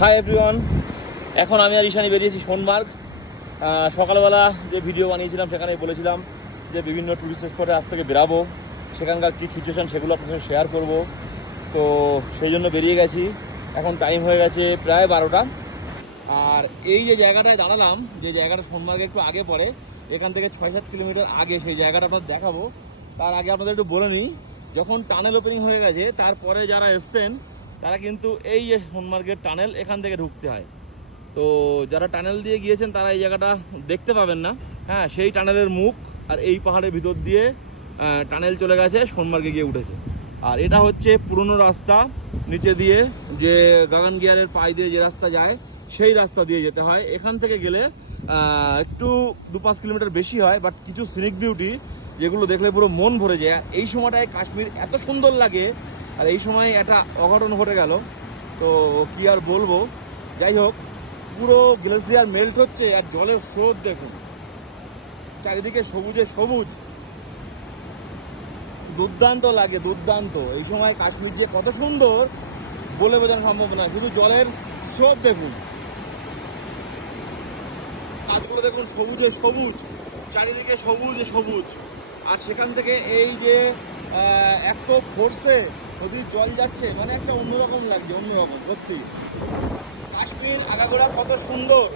Hi everyone, এখন আমি আর ঈশানী বেরিয়েছি সোনমার্গ। সকালবেলা যে ভিডিও বানিয়েছিলাম সেখানে বলেছিলাম যে বিভিন্ন টুরিস্ট স্পটে আজ থেকে বেরাবো, সেখানকার কী সিচুয়েশান সেগুলো আপনার সাথে শেয়ার করব। তো সেই জন্য বেরিয়ে গেছি। এখন টাইম হয়ে গেছে প্রায় 12টা। আর এই যে জায়গাটায় দাঁড়ালাম, যে জায়গাটা সোনমার্গে একটু আগে পড়ে, এখান থেকে 6-7 কিলোমিটার আগে সেই জায়গাটা আপনাদের দেখাবো। তার আগে আপনাদের একটু বলে নিই, যখন টানেল ওপেনিং হয়ে গেছে তারপরে যারা এসছেন তারা কিন্তু এই যে সোনমার্গের টানেল, এখান থেকে ঢুকতে হয়। তো যারা টানেল দিয়ে গিয়েছেন তারা এই জায়গাটা দেখতে পাবেন না। হ্যাঁ, সেই টানেলের মুখ আর এই পাহাড়ের ভিতর দিয়ে টানেল চলে গেছে, সোনমার্গে গিয়ে উঠেছে। আর এটা হচ্ছে পুরনো রাস্তা, নিচে দিয়ে যে গাগান গিয়ারের পায়ে দিয়ে যে রাস্তা যায় সেই রাস্তা দিয়ে যেতে হয়। এখান থেকে গেলে একটু 2-5 কিলোমিটার বেশি হয়, বাট কিছু সিনিক বিউটি যেগুলো দেখলে পুরো মন ভরে যায়। এই সময়টায় কাশ্মীর এত সুন্দর লাগে, আর এই সময় একটা অঘটন ঘটে গেল, তো কি আর বলবো। যাই হোক, পুরো গ্লেসিয়ার মেল্ট হচ্ছে আর জলের স্রোত দেখুন, চারিদিকে সবুজে সবুজ, দুর্দান্ত লাগে, দুর্দান্ত। এই সময় কাশ্মীর যে কত সুন্দর বলে বোঝানো সম্ভব নয়। শুধু জলের স্রোত দেখুন, কাজগুলো দেখুন, সবুজে সবুজ, চারিদিকে সবুজে সবুজ। আর সেখান থেকে এই যে এত ফোর্সে নদীর জল যাচ্ছে, মানে একটা অন্যরকম লাগছে, অন্যরকম। সত্যি কাশ্মীর আগাগোড়া কত সুন্দর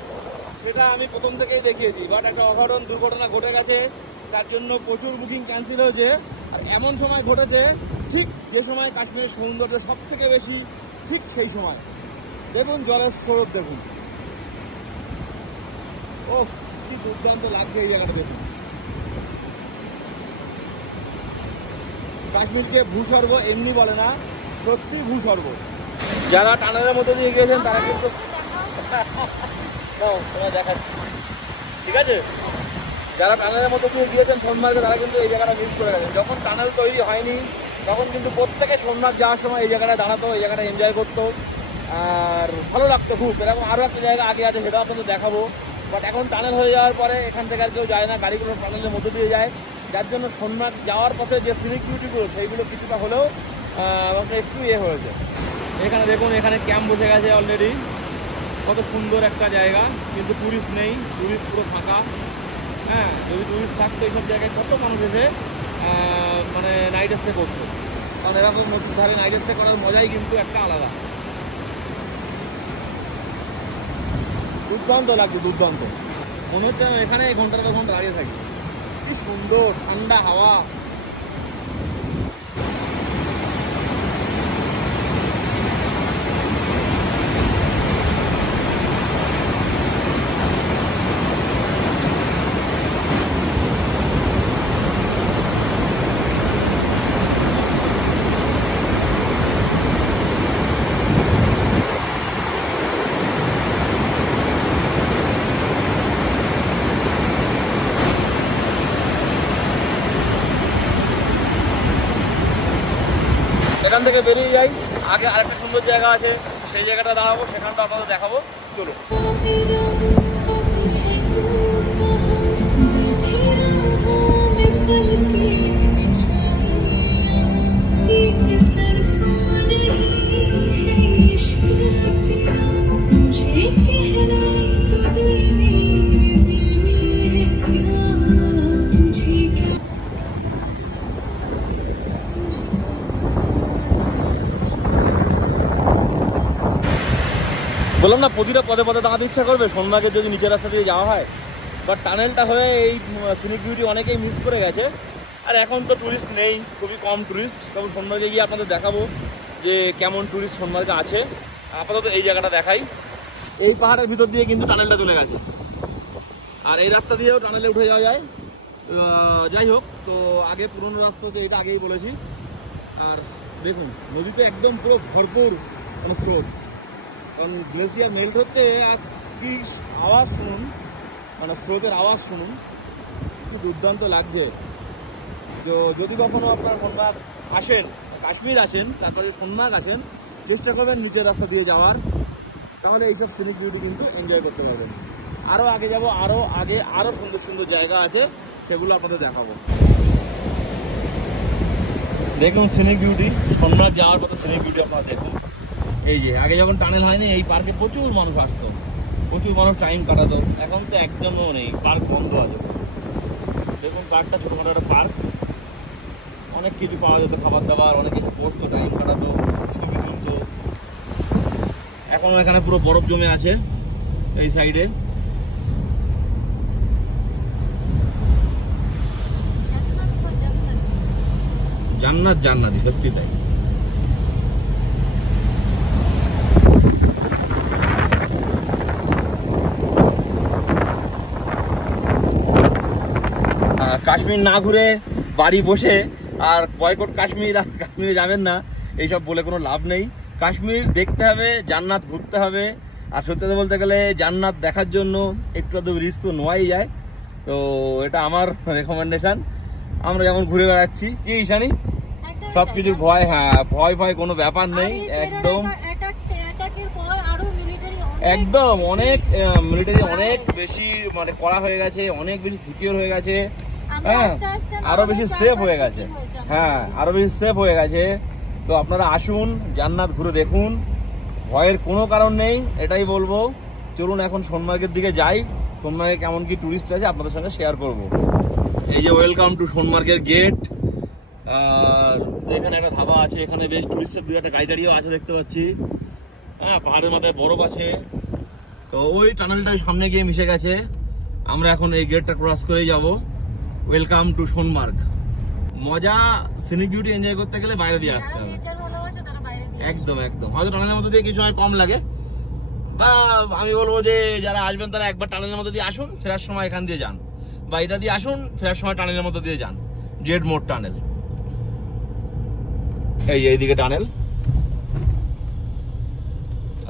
সেটা আমি প্রথম থেকেই দেখিয়েছি, বাট একটা অঘটন দুর্ঘটনা ঘটে গেছে, তার জন্য প্রচুর বুকিং ক্যান্সেল হয়েছে। আর এমন সময় ঘটেছে, ঠিক যে সময় কাশ্মীরের সৌন্দর্য সব থেকে বেশি, ঠিক সেই সময়। দেখুন জলের স্রোত দেখুন, ও কি দুর্দান্ত লাগছে এই জায়গাটা দেখুন। কাশ্মীরকে ভূস্বর্গ এমনি বলে না, সত্যি ভূস্বর্গ। যারা টানেলের মধ্যে দিয়ে গিয়েছেন তারা কিন্তু দেখাচ্ছি, ঠিক আছে? যারা টানেলের মধ্যে দিয়ে গিয়েছেন সোনমার্গে, তারা কিন্তু এই জায়গাটা মিস করে গেছেন। যখন টানেল তৈরি হয়নি তখন কিন্তু প্রত্যেকে সোনমার্গ যাওয়ার সময় এই জায়গাটা দাঁড়াতো, এই জায়গাটা এনজয় করতো, আর ভালো লাগতো খুব। এরকম আরও একটা জায়গা আগে আছে, সেটাও আপনাদের দেখাবো। বাট এখন টানেল হয়ে যাওয়ার পরে এখান থেকে আর কেউ যায় না, গাড়িগুলো টানেলের মধ্যে দিয়ে যায়, যার জন্য সোনমার্গ যাওয়ার পথে যে সিনিক বিউটিগুলো সেইগুলো কিছুটা হলেও আমাকে একটু হয়েছে। এখানে দেখুন, এখানে ক্যাম্প বসে গেছে অলরেডি, কত সুন্দর একটা জায়গা, কিন্তু টুরিস্ট নেই, টুরিস্ট পুরো ফাঁকা। হ্যাঁ, যদি টুরিস্ট থাকতো এইসব জায়গায় কত মানুষ এসে মানে নাইট স্টে করতো, কারণ এরকম নদীর ধারে নাইট স্টে করার মজাই কিন্তু একটা আলাদা। দুর্দান্ত লাগছে, দুর্দান্ত। মনে হচ্ছে আমি এখানে ঘন্টার পর ঘন্টা দাঁড়িয়ে থাকি। কি সুন্দর ঠান্ডা হাওয়া। এখান থেকে বেরিয়ে যাই, আগে আরেকটা সুন্দর জায়গা আছে, সেই জায়গাটা দাঁড়াবো, সেখানটা আপনাদের দেখাবো। চলো। বললাম না, প্রতিটা পদে পদে দাঁড়াতে ইচ্ছা করবে সোনমার্গের যদি নিচের রাস্তা দিয়ে যাওয়া হয়। বাট টানেলটা হয়ে এই সিনিক বিউটি অনেকেই মিস করে গেছে। আর এখন তো টুরিস্ট নেই, খুবই কম টুরিস্ট। তবে সোনমার্গে গিয়ে আপনাদের দেখাবো যে কেমন টুরিস্ট সোনমার্গে আছে। আপাতত এই জায়গাটা দেখাই। এই পাহাড়ের ভিতর দিয়ে কিন্তু টানেলটা চলে গেছে, আর এই রাস্তা দিয়েও টানেলে উঠে যাওয়া যায়। যাই হোক, তো আগে পুরনো রাস্তা হচ্ছে, এটা আগেই বলেছি। আর দেখুন নদীতে একদম পুরো ভরপুর স্রোত, কারণ গ্লেসিয়ার মেল্ট হচ্ছে। আর কি আওয়াজ শুনুন, মানে স্রোতের আওয়াজ শুনুন, খুব দুর্দান্ত লাগছে। তো যদি কখনো আপনার সোনমার্গ আসেন, কাশ্মীর আসেন, তারপরে সোনমার্গ আসেন, চেষ্টা করবেন নিচের রাস্তা দিয়ে যাওয়ার, তাহলে এইসব সিনিক বিউটি কিন্তু এনজয় করতে পারবেন। আরও আগে যাব, আরও আগে আরও সুন্দর সুন্দর জায়গা আছে, সেগুলো আপনাদের দেখাবো। দেখুন সিনিক বিউটি, সোনমার্গ যাওয়ার পথে সিনিক বিউটি আপনারা দেখুন। এই যে আগে যখন টানেল হয়নি এই পার্কে প্রচুর মানুষ আসতো, প্রচুর মানুষ টাইম কাটাতো। এখন তো একদমও নেই, পার্ক বন্ধ আছে। দেখুন পার্কটা ছোটখাটো একটা পার্ক, অনেক কিছু পাওয়া যেত, খাবার দাবার, অনেক কিছু করতো, টাইম কাটাতো, ছবি তুলতো। এখনো এখানে পুরো বরফ জমে আছে এই সাইডে। জান্নাত জান্নাতি, সত্যি তাই। কাশ্মীর না ঘুরে বাড়ি বসে আর বয়কট কাশ্মীর, আর কাশ্মীরে যাবেন না এইসব বলে কোনো লাভ নেই। কাশ্মীর দেখতে হবে, জান্নাত ঘুরতে হবে। আর সত্যি কথা বলতে গেলে জান্নাত দেখার জন্য একটু আধটু রিস্ক তো নেওয়াই যায়। তো এটা আমার রেকমেন্ডেশন। আমরা যেমন ঘুরে বেড়াচ্ছি, কি ঈশানি সবকিছু ভয়, হ্যাঁ ভয় ভয় কোনো ব্যাপার নেই, একদম একদম। অনেক মিলিটারি অনেক বেশি মানে করা হয়ে গেছে, অনেক বেশি সিকিউর হয়ে গেছে, হ্যাঁ আরো বেশি সেফ হয়ে গেছে, হ্যাঁ আরো বেশি সেফ হয়ে গেছে। তো আপনারা আসুন, জান্নাত ঘুরে দেখুন, ভয়ের কোনো কারণ নেই, এটাই বলবো। চলুন এখন সোনমার্গের দিকে যাই, সোনমার্গে কেমন কি টুরিস্ট আছে আপনাদের সঙ্গে শেয়ার করব। এই যে ওয়েলকাম টু সোনমার্গের গেট। আর এখানে একটা ধাবা আছে, এখানে বেশ টুরিস্টের দু একটা গাড়ি টাড়িও আছে দেখতে পাচ্ছি। হ্যাঁ পাহাড়ের মাথায় বরফ আছে। তো ওই টানেলটা সামনে গিয়ে মিশে গেছে, আমরা এখন এই গেটটা ক্রস করেই যাব। Welcome to Sonmarg. মজা সিনিক বিউটি এনজয় করতে গেলে বাইরে দিয়ে আসতে হবে, একদম একদম। হয়তো টানেলের মধ্যে দিয়ে কিছু সময় কম লাগে, বা আমি বলবো যে যারা আসবেন তারা একবার টানেলের মধ্যে দিয়ে আসুন, ফেরার সময় এখান দিয়ে যান, বা এটা দিয়ে আসুন, ফেরার সময় টানেলের মধ্যে দিয়ে যান। জেড মোড় টানেল, এইদিকে টানেল।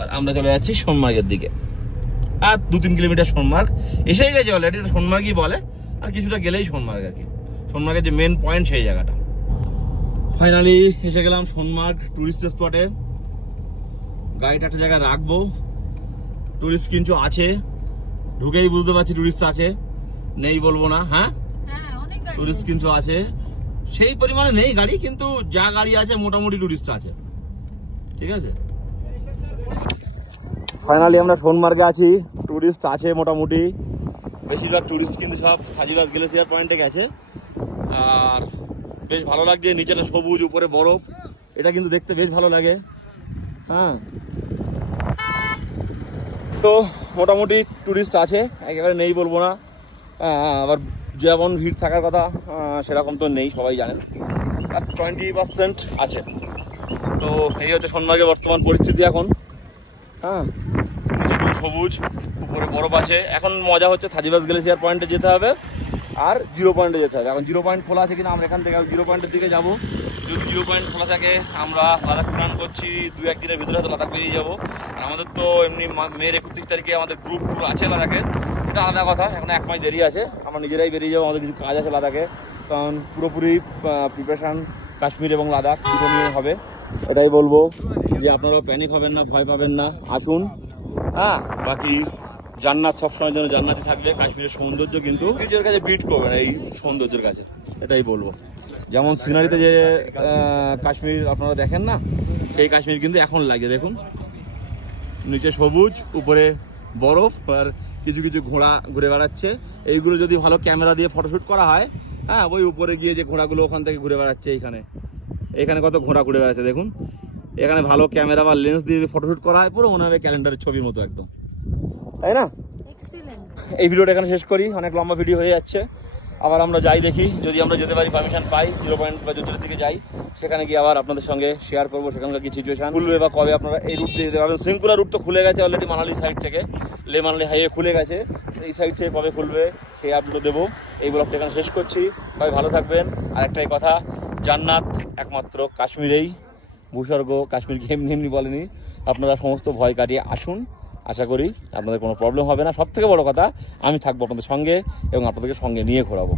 আর আমরা চলে যাচ্ছি সোনমার্গের দিকে। আর 2-3 কিলোমিটার সোনমার্গ এসেই গেছে অলরেডি, সোনমার্গই বলে। আর কিছুটা গেলেই সোনমার্গ আর কি, সোনমার্গের যে মেন পয়েন্ট সেই জায়গাটা। ফাইনালি এসে গেলাম সোনমার্গ টুরিস্ট স্পটে। গাড়িটা একটা জায়গায় রাখবো, টুরিস্ট কিন্তু আছে, ঢুকেই বুঝতে পারছি টুরিস্ট আছে, নেই বলবো না। হ্যাঁ টুরিস্ট কিন্তু আছে, সেই পরিমাণে নেই গাড়ি, কিন্তু যা গাড়ি আছে মোটামুটি টুরিস্ট আছে, ঠিক আছে। ফাইনালি আমরা সোনমার্গে আছি, টুরিস্ট আছে মোটামুটি। বেশিরভাগ টুরিস্ট কিন্তু সব থাজিবাস গ্লেসিয়ার পয়েন্টে গেছে। আর বেশ ভালো লাগছে, নিচেটা সবুজ, উপরে বরফ, এটা কিন্তু দেখতে বেশ ভালো লাগে। হ্যাঁ তো মোটামুটি টুরিস্ট আছে, একেবারে নেই বলবো না। আবার যেমন ভিড় থাকার কথা সেরকম তো নেই, সবাই জানেন, আর 20% আছে। তো এই হচ্ছে সোনমার্গের বর্তমান পরিস্থিতি এখন। হ্যাঁ নিচে সবুজ, উপরে বরফ আছে। এখন মজা হচ্ছে থাজিবাস গ্লেসিয়ার পয়েন্টে যেতে হবে আর 0 পয়েন্টে যেতে হবে। এখন 0 পয়েন্ট খোলা আছে কিনা, আমরা এখান থেকে 0 পয়েন্টের দিকে যাব। যদি 0 পয়েন্ট খোলা থাকে আমরা লাদাখ প্ল্যান করছি 2-1 দিনের ভিতরে হয়তো লাদাখ বেরিয়ে যাবো। আর আমাদের তো এমনি মের 31 তারিখে আমাদের গ্রুপ ট্যুর আছে লাদাখের, এটা আলাদা কথা। এখন 1 মাস দেরি আছে, আমরা নিজেরাই বেরিয়ে যাবো, আমাদের কিছু কাজ আছে লাদাখে। কারণ পুরোপুরি প্রিপারেশান কাশ্মীর এবং লাদাখ দুটো নিয়ে হবে। এটাই বলবো যে আপনারা প্যানিক হবেন না, ভয় পাবেন না, আসুন। হ্যাঁ বাকি জান্নাত সবসময়ের জন্য জান্নাতই থাকবে। কাশ্মীরের সৌন্দর্য কিন্তু নিজের কাছে বিট করবে না এই সৌন্দর্যের কাছে, এটাই বলবো। যেমন সিনারিতে যে কাশ্মীর আপনারা দেখেন না, সেই কাশ্মীর কিন্তু এখন লাগে। দেখুন নিচে সবুজ, উপরে বরফ, আর কিছু কিছু ঘোড়া ঘুরে বেড়াচ্ছে। এইগুলো যদি ভালো ক্যামেরা দিয়ে ফটোশ্যুট করা হয়, হ্যাঁ ওই উপরে গিয়ে যে ঘোড়াগুলো ওখান থেকে ঘুরে বেড়াচ্ছে, এখানে কত ঘোড়া ঘুরে বেড়াচ্ছে দেখুন। এখানে ভালো ক্যামেরা বা লেন্স দিয়ে ফটোশ্যুট করা হয়, পুরো মনে হবে ক্যালেন্ডারের ছবির মতো একদম, তাই না? এই ভিডিওটা এখানে শেষ করি, অনেক লম্বা ভিডিও হয়ে যাচ্ছে। আবার আমরা যাই দেখি, যদি আমরা যেতে পারি, পারমিশন পাই, 0 পয়েন্ট বা জ্যোতির দিকে যাই, সেখানে গিয়ে আবার আপনাদের সঙ্গে শেয়ার করবো সেখানকার কি সিচুয়েশন খুলবে বা কবে আপনারা এই রুট দিয়ে যেতে পারবেন। শৃঙ্খলা রুট তো খুলে গেছে অলরেডি, মানালি সাইড থেকে লে মানালি হাইওয়ে খুলে গেছে, এই সাইড থেকে কবে খুলবে সেই আপডেট দেবো। এই ব্লগটা এখানে শেষ করছি, সবাই ভালো থাকবেন। আর একটাই কথা, জান্নাত একমাত্র কাশ্মীরেই, ভূস্বর্গ কাশ্মীরকে এমনি এমনি বলেনি। আপনারা সমস্ত ভয় কাটিয়ে আসুন, আশা করি আপনাদের কোনো প্রবলেম হবে না। সব থেকে বড় কথা, আমি থাকবো আপনাদের সঙ্গে এবং আপনাদেরকে সঙ্গে নিয়ে ঘোরাবো।